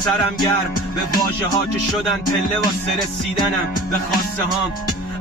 سرم گرم به واژه ها که شدن پله واسه رسیدنم به خواسته هام.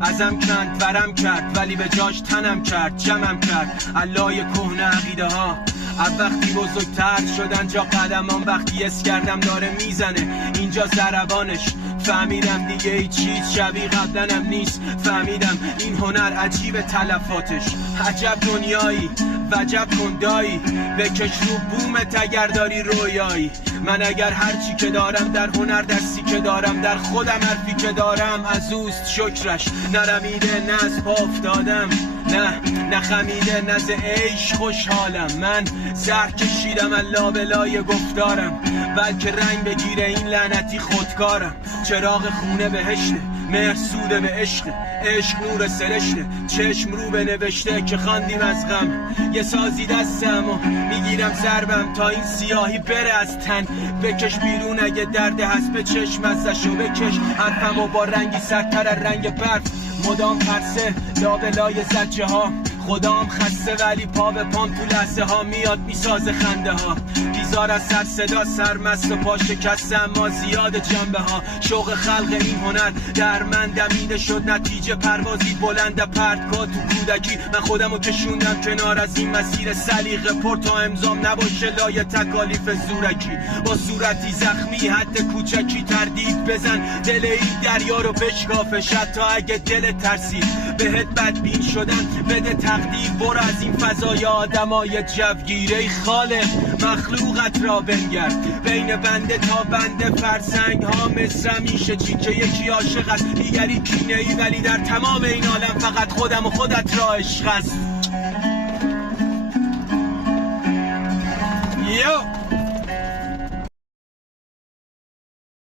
ازم کند ورم کرد ولی به جاش تنم کرد، جمعم کرد علای کهنه عقیده ها. از وقتی بزرگتر شدن جا قدمام، وقتی اس کردم داره میزنه اینجا ضربانش. فهمیدم دیگه هیچ چیز شبیه قبلنم نیست، فهمیدم این هنر عجیب تلفاتش. عجب دنیایی وجب کندایی، بکش رو بومت اگر داری رویایی. من اگر هرچی که دارم در هنر، دستی که دارم در خودم، حرفی که دارم از اوست شکرش. نرمیده نه از پا افتادم، نه نخمیده نه ز عیش خوشحالم. من زهر کشیدم الا بلای گفتارم، بلکه رنگ بگیره این لعنتی خودکارم. چراغ خونه بهشته، مهر سوده به عشق، عشق نور سرشته، چشم رو به نوشته که خواندیم از غم. یه سازی دستم و میگیرم ضربم تا این سیاهی بره از تن. بکش بیرون اگه درد هست به چشم ازشو بکش، حرفم و با رنگی سرتر از رنگ برف. مدام پرسه لابلای زجه ها، خدام خسته ولی پا به پام تو لحظه ها میاد میسازه خنده ها. بیزار از سر صدا سرمست و پا شکسته، اما زیاد جنبه ها. شوق خلق این هنر در من دمیده شد، نتیجه پروازی بلند پرتگاه تو کودکی. من خودمو کشوندم کنار از این مسیر سلیقه پر تا امضام نباشه لای تکالیف زورکی. با صورتی زخمی حد کوچکی تردید بزن، دل این دریا رو بشکافش. حتی اگه دل ترسی بهت بدبین شدن بده تقدیر. برو از این فضای آدمای جوگیره خالق مخلوقت را بنگرد. بین بنده تا بنده فرسنگ ها مصر میشه چی که یکی عاشق است دیگری کینه ای، ولی در تمام این عالم فقط خودم و خودت را عشق است.